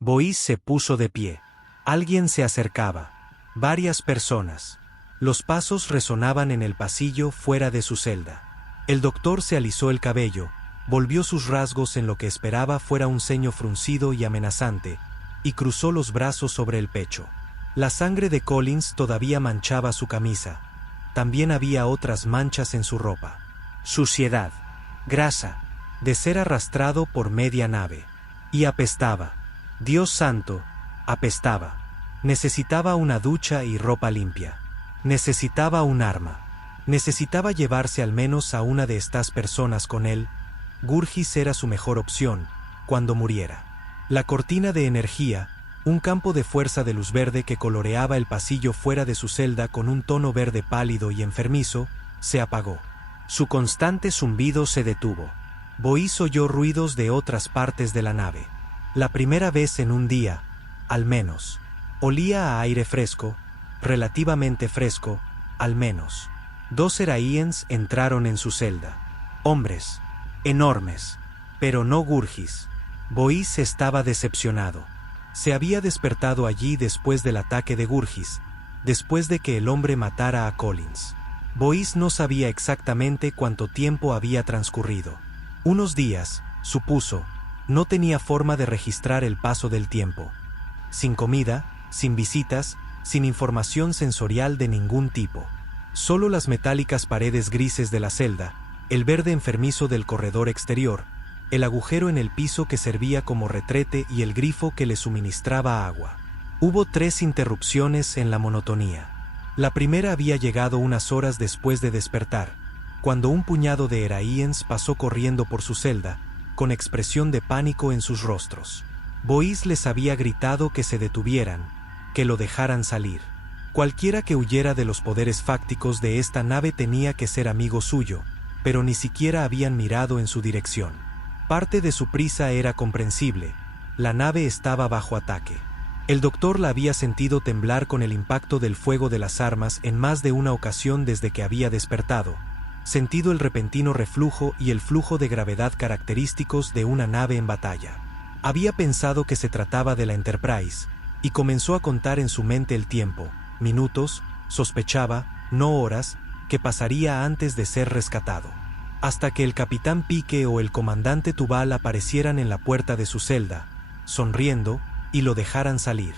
Bois se puso de pie. Alguien se acercaba. Varias personas. Los pasos resonaban en el pasillo fuera de su celda. El doctor se alisó el cabello, volvió sus rasgos en lo que esperaba fuera un ceño fruncido y amenazante, y cruzó los brazos sobre el pecho. La sangre de Collins todavía manchaba su camisa. También había otras manchas en su ropa. Suciedad. Grasa. De ser arrastrado por media nave. Y apestaba. Dios santo, apestaba. Necesitaba una ducha y ropa limpia. Necesitaba un arma. Necesitaba llevarse al menos a una de estas personas con él. Gurgis era su mejor opción, cuando muriera. La cortina de energía, un campo de fuerza de luz verde que coloreaba el pasillo fuera de su celda con un tono verde pálido y enfermizo, se apagó. Su constante zumbido se detuvo. Bois oyó ruidos de otras partes de la nave. La primera vez en un día, al menos. Olía a aire fresco, relativamente fresco, al menos. 2 Seraïens entraron en su celda. Hombres. Enormes. Pero no Gurgis. Bois estaba decepcionado. Se había despertado allí después del ataque de Gurgis, después de que el hombre matara a Collins. Bois no sabía exactamente cuánto tiempo había transcurrido. Unos días, supuso. No tenía forma de registrar el paso del tiempo. Sin comida, sin visitas, sin información sensorial de ningún tipo. Solo las metálicas paredes grises de la celda, el verde enfermizo del corredor exterior, el agujero en el piso que servía como retrete y el grifo que le suministraba agua. Hubo 3 interrupciones en la monotonía. La primera había llegado unas horas después de despertar, cuando un puñado de Seraïens pasó corriendo por su celda, con expresión de pánico en sus rostros. Bois les había gritado que se detuvieran, que lo dejaran salir. Cualquiera que huyera de los poderes fácticos de esta nave tenía que ser amigo suyo, pero ni siquiera habían mirado en su dirección. Parte de su prisa era comprensible. La nave estaba bajo ataque. El doctor la había sentido temblar con el impacto del fuego de las armas en más de una ocasión desde que había despertado, sentido el repentino reflujo y el flujo de gravedad característicos de una nave en batalla. Había pensado que se trataba de la Enterprise, y comenzó a contar en su mente el tiempo, minutos, sospechaba, no horas, que pasaría antes de ser rescatado. Hasta que el capitán Pique o el comandante Tubal aparecieran en la puerta de su celda, sonriendo, y lo dejaran salir.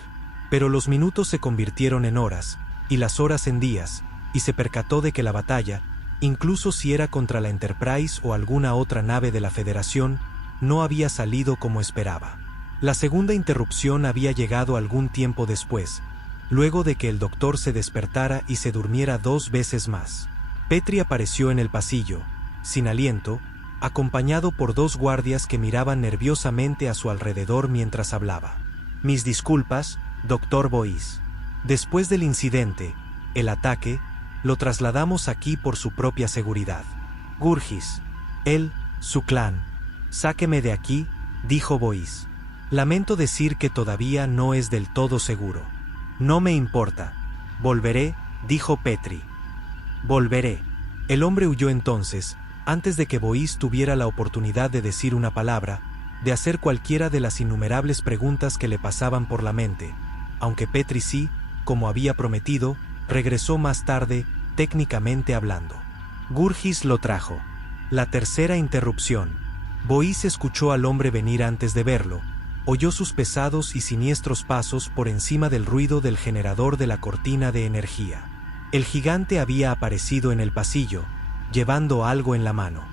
Pero los minutos se convirtieron en horas, y las horas en días, y se percató de que la batalla, incluso si era contra la Enterprise o alguna otra nave de la Federación, no había salido como esperaba. La segunda interrupción había llegado algún tiempo después, luego de que el doctor se despertara y se durmiera 2 veces más. Petrie apareció en el pasillo, sin aliento, acompañado por 2 guardias que miraban nerviosamente a su alrededor mientras hablaba. Mis disculpas, Dr. Bois. Después del incidente, el ataque, lo trasladamos aquí por su propia seguridad. Gurgis, él, su clan. Sáqueme de aquí, dijo Bois. Lamento decir que todavía no es del todo seguro. No me importa. Volveré, dijo Petrie. Volveré. El hombre huyó entonces, antes de que Bois tuviera la oportunidad de decir una palabra, de hacer cualquiera de las innumerables preguntas que le pasaban por la mente, aunque Petrie sí, como había prometido, regresó más tarde, técnicamente hablando. Gurgis lo trajo. La tercera interrupción. Bois escuchó al hombre venir antes de verlo, oyó sus pesados y siniestros pasos por encima del ruido del generador de la cortina de energía. El gigante había aparecido en el pasillo, llevando algo en la mano.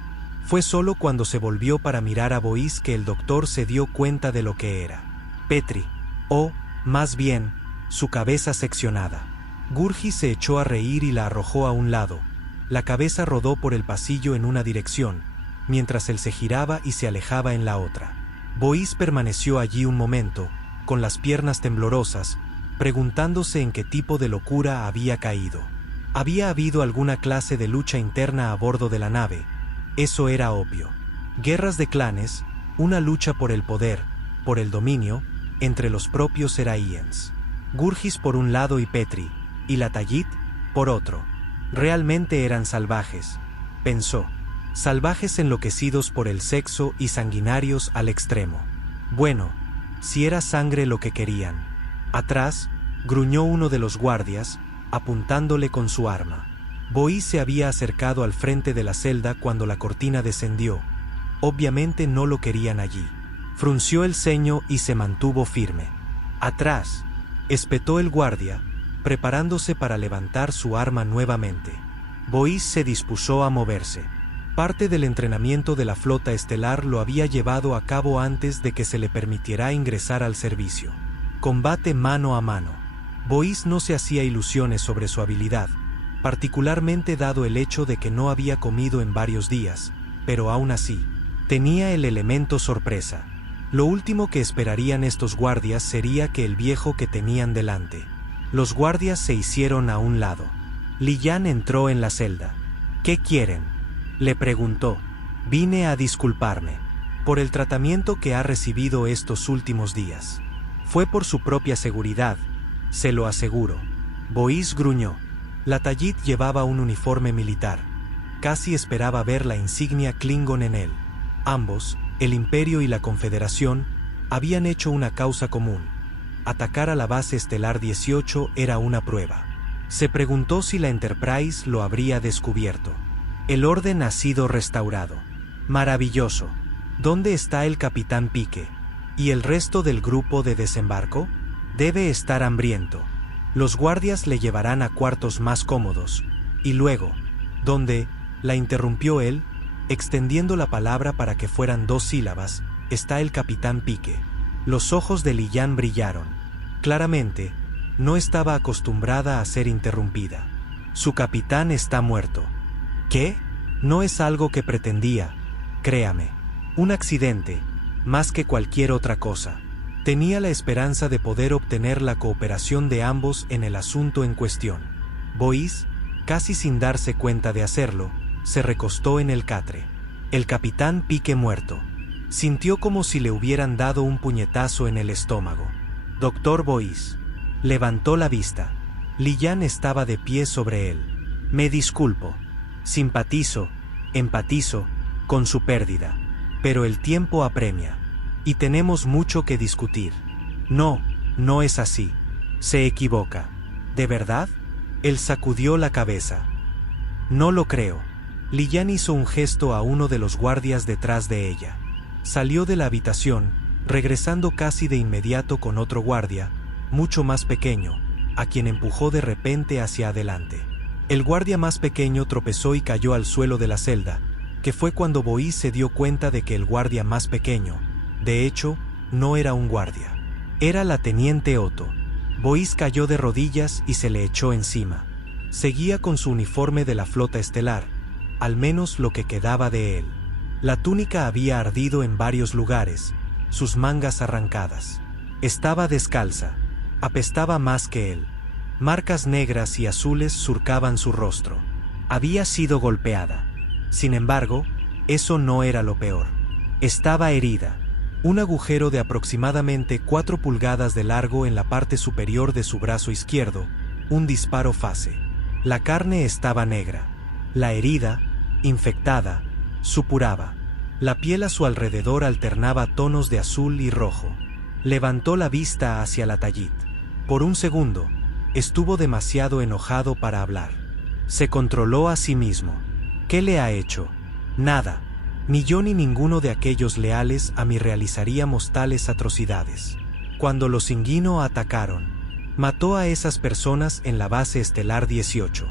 Fue solo cuando se volvió para mirar a Bois que el doctor se dio cuenta de lo que era. Petrie, o, más bien, su cabeza seccionada. Gurgis se echó a reír y la arrojó a un lado. La cabeza rodó por el pasillo en una dirección, mientras él se giraba y se alejaba en la otra. Bois permaneció allí un momento, con las piernas temblorosas, preguntándose en qué tipo de locura había caído. Había habido alguna clase de lucha interna a bordo de la nave, eso era obvio. Guerras de clanes, una lucha por el poder, por el dominio, entre los propios Seraïens. Gurgis por un lado y Petrie, y la Tayit, por otro. Realmente eran salvajes, pensó. Salvajes enloquecidos por el sexo y sanguinarios al extremo. Bueno, si era sangre lo que querían. Atrás, gruñó uno de los guardias, apuntándole con su arma. Boyce se había acercado al frente de la celda cuando la cortina descendió. Obviamente no lo querían allí. Frunció el ceño y se mantuvo firme. «Atrás», espetó el guardia, preparándose para levantar su arma nuevamente. Boyce se dispuso a moverse. Parte del entrenamiento de la flota estelar lo había llevado a cabo antes de que se le permitiera ingresar al servicio. Combate mano a mano. Boyce no se hacía ilusiones sobre su habilidad, particularmente dado el hecho de que no había comido en varios días, pero aún así, tenía el elemento sorpresa. Lo último que esperarían estos guardias sería que el viejo que tenían delante. Los guardias se hicieron a un lado. Li Yan entró en la celda. «¿Qué quieren?», le preguntó. «Vine a disculparme por el tratamiento que ha recibido estos últimos días. Fue por su propia seguridad, se lo aseguro». Boyce gruñó. La Tallid llevaba un uniforme militar. Casi esperaba ver la insignia Klingon en él. Ambos, el Imperio y la Confederación, habían hecho una causa común. Atacar a la base estelar 18 era una prueba. Se preguntó si la Enterprise lo habría descubierto. El orden ha sido restaurado. Maravilloso. ¿Dónde está el Capitán Pike? ¿Y el resto del grupo de desembarco? Debe estar hambriento. Los guardias le llevarán a cuartos más cómodos. Y luego, ¿dónde?, la interrumpió él, extendiendo la palabra para que fueran 2 sílabas, está el Capitán Pike. Los ojos de Li Yan brillaron. Claramente, no estaba acostumbrada a ser interrumpida. Su capitán está muerto. ¿Qué? No es algo que pretendía, créame. Un accidente, más que cualquier otra cosa. Tenía la esperanza de poder obtener la cooperación de ambos en el asunto en cuestión. Boyce, casi sin darse cuenta de hacerlo, se recostó en el catre. El Capitán Pike muerto. Sintió como si le hubieran dado un puñetazo en el estómago. Doctor Boyce. Levantó la vista. Li Yan estaba de pie sobre él. Me disculpo. Simpatizo, empatizo, con su pérdida. Pero el tiempo apremia. Y tenemos mucho que discutir. No, no es así. Se equivoca. ¿De verdad? Él sacudió la cabeza. No lo creo. Li Yan hizo un gesto a uno de los guardias detrás de ella. Salió de la habitación, regresando casi de inmediato con otro guardia, mucho más pequeño, a quien empujó de repente hacia adelante. El guardia más pequeño tropezó y cayó al suelo de la celda, que fue cuando Boyce se dio cuenta de que el guardia más pequeño, de hecho, no era un guardia. Era la teniente Otto. Boyce cayó de rodillas y se le echó encima. Seguía con su uniforme de la flota estelar, al menos lo que quedaba de él. La túnica había ardido en varios lugares, sus mangas arrancadas. Estaba descalza. Apestaba más que él. Marcas negras y azules surcaban su rostro. Había sido golpeada. Sin embargo, eso no era lo peor. Estaba herida. Un agujero de aproximadamente 4 pulgadas de largo en la parte superior de su brazo izquierdo, un disparo fase. La carne estaba negra. La herida, infectada, supuraba. La piel a su alrededor alternaba tonos de azul y rojo. Levantó la vista hacia la Tallid. Por un segundo, estuvo demasiado enojado para hablar. Se controló a sí mismo. ¿Qué le ha hecho? Nada. Ni yo ni ninguno de aquellos leales a mí realizaríamos tales atrocidades. Cuando los Ingino atacaron, mató a esas personas en la base estelar 18.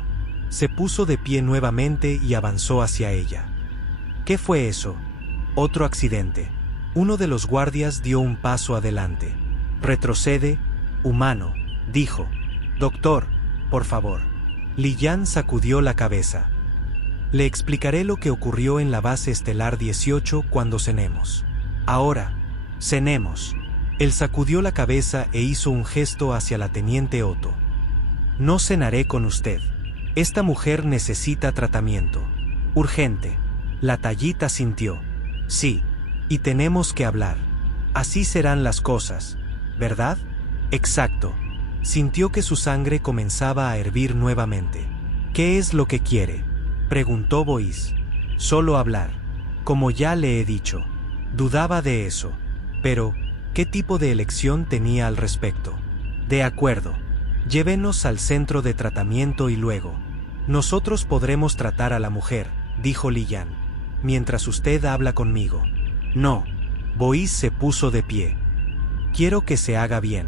Se puso de pie nuevamente y avanzó hacia ella. ¿Qué fue eso? Otro accidente. Uno de los guardias dio un paso adelante. Retrocede, humano, dijo. Doctor, por favor. Li Yan sacudió la cabeza. Le explicaré lo que ocurrió en la base estelar 18 cuando cenemos. Ahora, cenemos. Él sacudió la cabeza e hizo un gesto hacia la teniente Otto. No cenaré con usted. Esta mujer necesita tratamiento. Urgente. La Tallid asintió. Sí. Y tenemos que hablar. Así serán las cosas, ¿verdad? Exacto. Sintió que su sangre comenzaba a hervir nuevamente. ¿Qué es lo que quiere?, preguntó Boyce. Solo hablar. Como ya le he dicho. Dudaba de eso. Pero, ¿Qué tipo de elección tenía al respecto? De acuerdo. Llévenos al centro de tratamiento y luego. Nosotros podremos tratar a la mujer, dijo Li-Yan. Mientras usted habla conmigo. No. Bois se puso de pie. Quiero que se haga bien.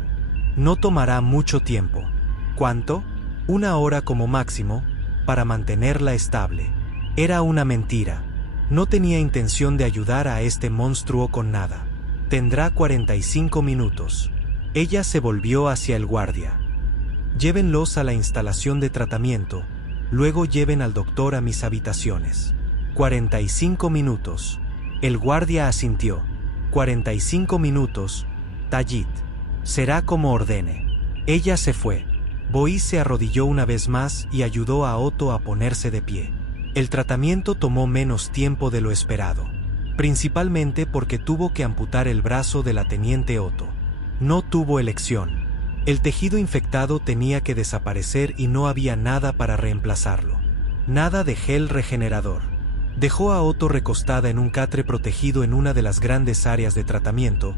No tomará mucho tiempo. ¿Cuánto? 1 hora como máximo, para mantenerla estable. Era una mentira. No tenía intención de ayudar a este monstruo con nada. Tendrá 45 minutos. Ella se volvió hacia el guardia. Llévenlos a la instalación de tratamiento, luego lleven al doctor a mis habitaciones. 45 minutos. El guardia asintió. 45 minutos, Tajit. Será como ordene. Ella se fue. Bois se arrodilló una vez más y ayudó a Otto a ponerse de pie. El tratamiento tomó menos tiempo de lo esperado, principalmente porque tuvo que amputar el brazo de la teniente Otto. No tuvo elección. El tejido infectado tenía que desaparecer y no había nada para reemplazarlo. Nada de gel regenerador. Dejó a Otto recostada en un catre protegido en una de las grandes áreas de tratamiento,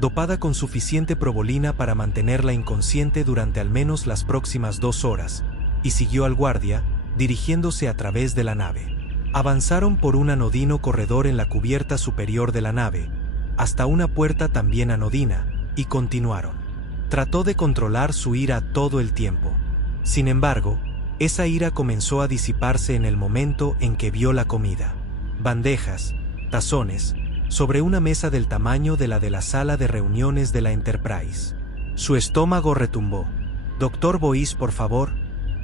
dopada con suficiente probolina para mantenerla inconsciente durante al menos las próximas 2 horas, y siguió al guardia, dirigiéndose a través de la nave. Avanzaron por un anodino corredor en la cubierta superior de la nave, hasta una puerta también anodina, y continuaron. Trató de controlar su ira todo el tiempo. Sin embargo, esa ira comenzó a disiparse en el momento en que vio la comida. Bandejas, tazones, sobre una mesa del tamaño de la sala de reuniones de la Enterprise. Su estómago retumbó. «Doctor Bois, por favor,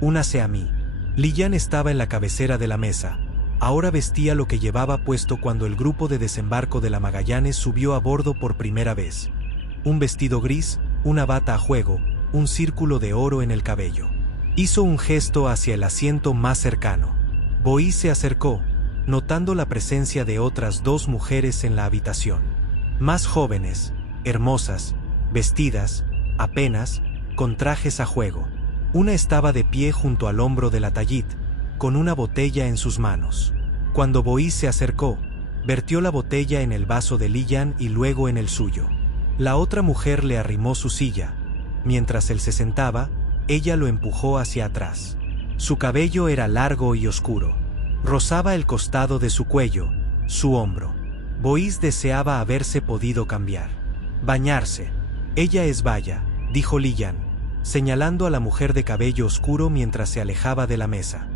únase a mí». Li-Yan estaba en la cabecera de la mesa. Ahora vestía lo que llevaba puesto cuando el grupo de desembarco de la Magallanes subió a bordo por primera vez. Un vestido gris, una bata a juego, un círculo de oro en el cabello. Hizo un gesto hacia el asiento más cercano. Bois se acercó, notando la presencia de otras 2 mujeres en la habitación. Más jóvenes, hermosas, vestidas, apenas, con trajes a juego. Una estaba de pie junto al hombro de la Tajit, con una botella en sus manos. Cuando Bois se acercó, vertió la botella en el vaso de Li-Yan y luego en el suyo. La otra mujer le arrimó su silla. Mientras él se sentaba, ella lo empujó hacia atrás. Su cabello era largo y oscuro. Rozaba el costado de su cuello, su hombro. Bois deseaba haberse podido cambiar. Bañarse. Ella es Baya, dijo Li-Yan, señalando a la mujer de cabello oscuro mientras se alejaba de la mesa.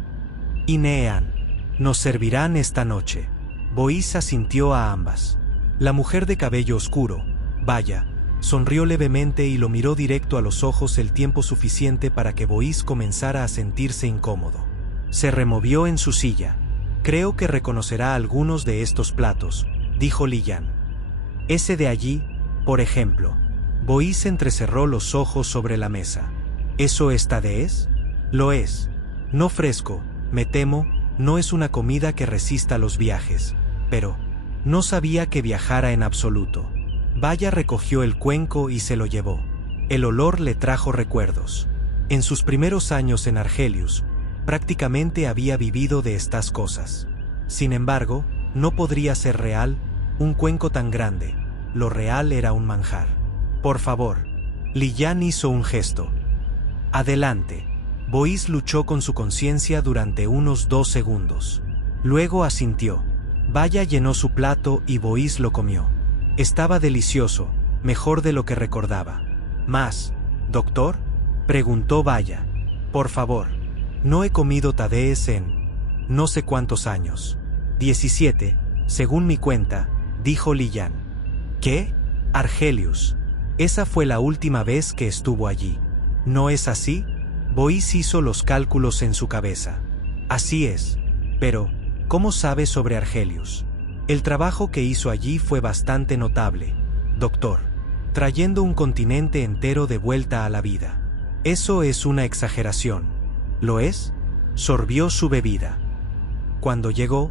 Y Nean. Nos servirán esta noche. Bois asintió a ambas. La mujer de cabello oscuro, Baya, sonrió levemente y lo miró directo a los ojos el tiempo suficiente para que Bois comenzara a sentirse incómodo. Se removió en su silla. Creo que reconocerá algunos de estos platos, dijo Li-Yan. Ese de allí, por ejemplo. Bois entrecerró los ojos sobre la mesa. ¿Eso es tadés? Lo es. No fresco, me temo, no es una comida que resista los viajes. Pero, no sabía que viajara en absoluto. Baya recogió el cuenco y se lo llevó. El olor le trajo recuerdos. En sus primeros años en Argelius, prácticamente había vivido de estas cosas. Sin embargo, no podría ser real, un cuenco tan grande. Lo real era un manjar. Por favor. Li-Yan hizo un gesto. Adelante. Bois luchó con su conciencia durante unos 2 segundos. Luego asintió. Baya llenó su plato y Bois lo comió. Estaba delicioso, mejor de lo que recordaba. ¿Más, doctor?, preguntó Baya. Por favor. No he comido tadés en no sé cuántos años. 17, según mi cuenta, dijo Li-Yan. ¿Qué? Argelius. Esa fue la última vez que estuvo allí. ¿No es así? Bois hizo los cálculos en su cabeza. Así es. Pero, ¿cómo sabe sobre Argelius? El trabajo que hizo allí fue bastante notable, doctor. Trayendo un continente entero de vuelta a la vida. Eso es una exageración. ¿Lo es? Sorbió su bebida. Cuando llegó,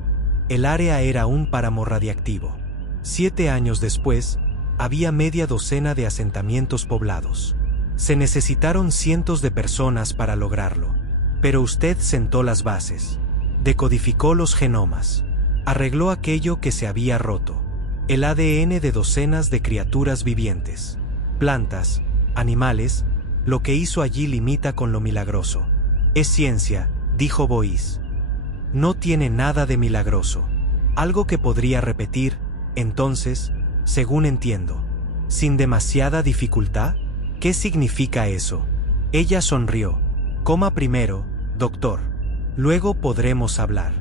el área era un páramo radiactivo. 7 años después, había media docena de asentamientos poblados. Se necesitaron cientos de personas para lograrlo. Pero usted sentó las bases. Decodificó los genomas. Arregló aquello que se había roto. El ADN de docenas de criaturas vivientes. Plantas, animales, lo que hizo allí limita con lo milagroso. Es ciencia, dijo Boyce. No tiene nada de milagroso. Algo que podría repetir, entonces, según entiendo. ¿Sin demasiada dificultad? ¿Qué significa eso? Ella sonrió. Coma primero, doctor. Luego podremos hablar.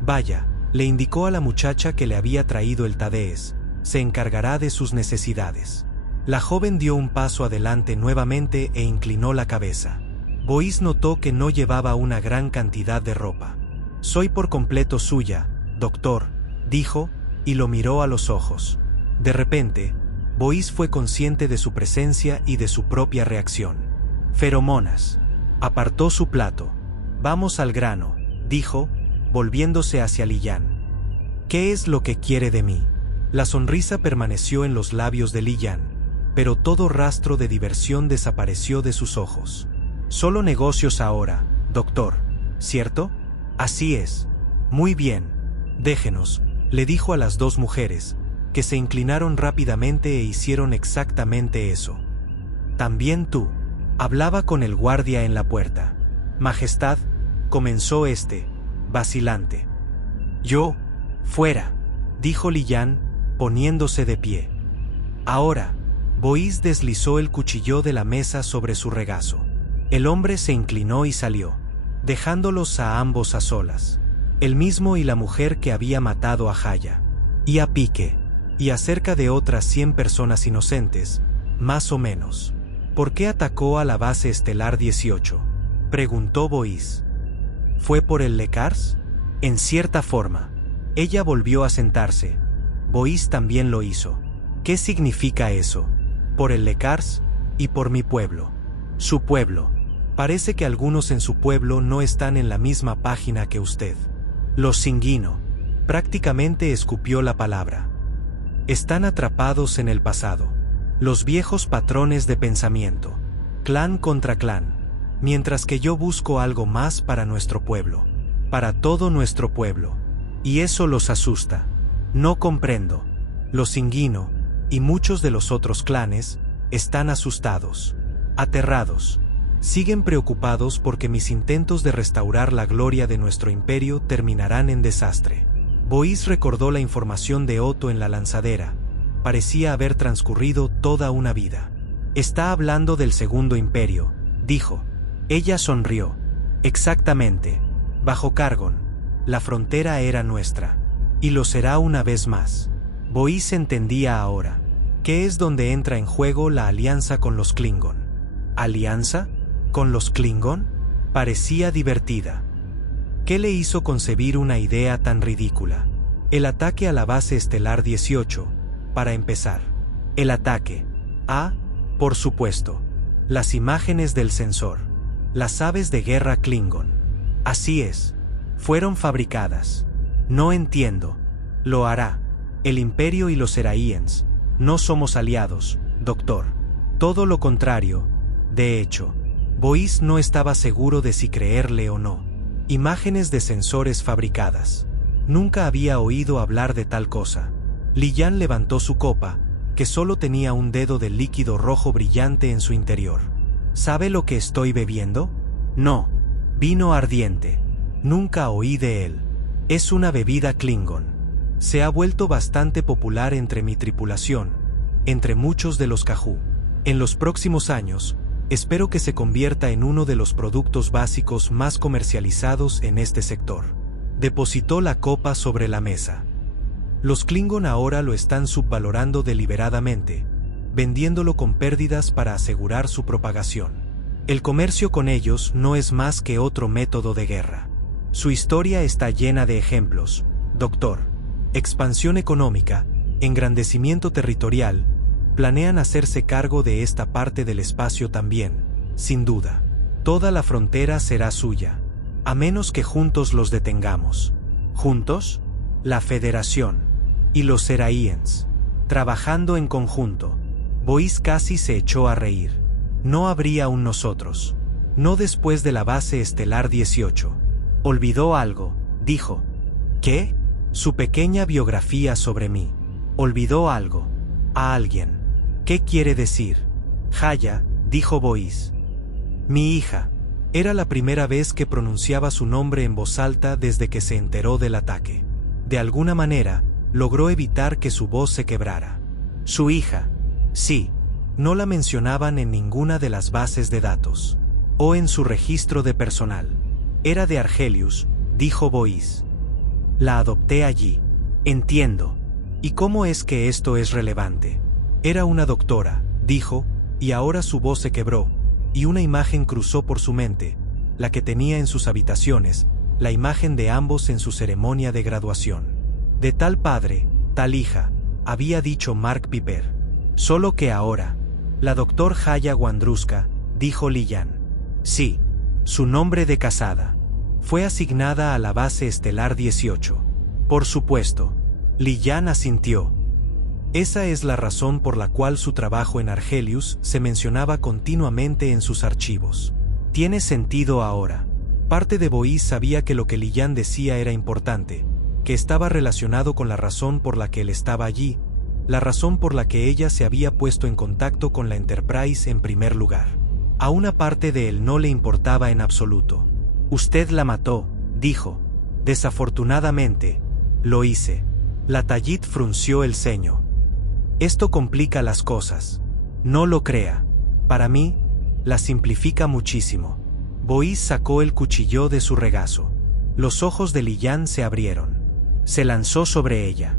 Vaya, le indicó a la muchacha que le había traído el Taddees. Se encargará de sus necesidades. La joven dio un paso adelante nuevamente e inclinó la cabeza. Boyce notó que no llevaba una gran cantidad de ropa. Soy por completo suya, doctor, dijo, y lo miró a los ojos. De repente, Boyce fue consciente de su presencia y de su propia reacción. Feromonas. Apartó su plato. Vamos al grano, dijo, volviéndose hacia Liyan. ¿Qué es lo que quiere de mí? La sonrisa permaneció en los labios de Liyan, pero todo rastro de diversión desapareció de sus ojos. Solo negocios ahora, doctor, ¿cierto? Así es. Muy bien. Déjenos, le dijo a las dos mujeres, que se inclinaron rápidamente e hicieron exactamente eso. También tú. Hablaba con el guardia en la puerta. Majestad, comenzó vacilante. Yo, fuera, dijo Liyan, poniéndose de pie. Ahora, Boyce deslizó el cuchillo de la mesa sobre su regazo. El hombre se inclinó y salió, dejándolos a ambos a solas. El mismo y la mujer que había matado a Jaya. Y a Pique. Y a cerca de otras 100 personas inocentes, más o menos. ¿Por qué atacó a la base estelar 18? Preguntó Boyce. ¿Fue por el Lekars? En cierta forma. Ella volvió a sentarse. Boyce también lo hizo. ¿Qué significa eso? Por el Lekars y por mi pueblo. Su pueblo. Parece que algunos en su pueblo no están en la misma página que usted. Los Singino. Prácticamente escupió la palabra. Están atrapados en el pasado. Los viejos patrones de pensamiento. Clan contra clan. Mientras que yo busco algo más para nuestro pueblo. Para todo nuestro pueblo. Y eso los asusta. No comprendo. Los Singino, y muchos de los otros clanes, están asustados. Aterrados. Siguen preocupados porque mis intentos de restaurar la gloria de nuestro imperio terminarán en desastre. Boyce recordó la información de Otto en la lanzadera. Parecía haber transcurrido toda una vida. Está hablando del Segundo Imperio, dijo. Ella sonrió. Exactamente. Bajo Cargon. La frontera era nuestra. Y lo será una vez más. Boyce entendía ahora. ¿Qué es donde entra en juego la alianza con los Klingon? ¿Alianza? ¿Con los Klingon? Parecía divertida. ¿Qué le hizo concebir una idea tan ridícula? El ataque a la base estelar 18, para empezar. El ataque. Por supuesto. Las imágenes del sensor. Las aves de guerra Klingon. Así es. Fueron fabricadas. No entiendo. Lo hará. El Imperio y los Seraïens. No somos aliados, doctor. Todo lo contrario. De hecho, Boyce no estaba seguro de si creerle o no. Imágenes de sensores fabricadas. Nunca había oído hablar de tal cosa. Liyan levantó su copa, que solo tenía un dedo de líquido rojo brillante en su interior. ¿Sabe lo que estoy bebiendo? No. Vino ardiente. Nunca oí de él. Es una bebida Klingon. Se ha vuelto bastante popular entre mi tripulación, entre muchos de los Kahu. En los próximos años, espero que se convierta en uno de los productos básicos más comercializados en este sector. Depositó la copa sobre la mesa. Los Klingon ahora lo están subvalorando deliberadamente, vendiéndolo con pérdidas para asegurar su propagación. El comercio con ellos no es más que otro método de guerra. Su historia está llena de ejemplos, doctor. Expansión económica, engrandecimiento territorial, planean hacerse cargo de esta parte del espacio también, sin duda. Toda la frontera será suya, a menos que juntos los detengamos. ¿Juntos? La Federación y los Seraïens, trabajando en conjunto. Boyce casi se echó a reír. No habría un nosotros. No después de la base estelar 18. Olvidó algo, dijo. ¿Qué? Su pequeña biografía sobre mí. Olvidó algo. A alguien. ¿Qué quiere decir? Haya, dijo Boyce. Mi hija. Era la primera vez que pronunciaba su nombre en voz alta desde que se enteró del ataque. De alguna manera, logró evitar que su voz se quebrara. Su hija. Sí. No la mencionaban en ninguna de las bases de datos. O en su registro de personal. Era de Argelius, dijo Boyce. La adopté allí. Entiendo. ¿Y cómo es que esto es relevante? Era una doctora, dijo, y ahora su voz se quebró, y una imagen cruzó por su mente, la que tenía en sus habitaciones, la imagen de ambos en su ceremonia de graduación. De tal padre, tal hija, había dicho Mark Piper. Solo que ahora, la doctor Haya Wandruska, dijo Li-Yan. Sí, su nombre de casada. Fue asignada a la base estelar 18. Por supuesto. Li-Yan asintió. Esa es la razón por la cual su trabajo en Argelius se mencionaba continuamente en sus archivos. Tiene sentido ahora. Parte de Boyce sabía que lo que Li-Yan decía era importante, que estaba relacionado con la razón por la que él estaba allí, la razón por la que ella se había puesto en contacto con la Enterprise en primer lugar. A una parte de él no le importaba en absoluto. Usted la mató, dijo. Desafortunadamente, lo hice. La Tallid frunció el ceño. Esto complica las cosas. No lo crea. Para mí, la simplifica muchísimo. Boyce sacó el cuchillo de su regazo. Los ojos de Li-Yan se abrieron. Se lanzó sobre ella.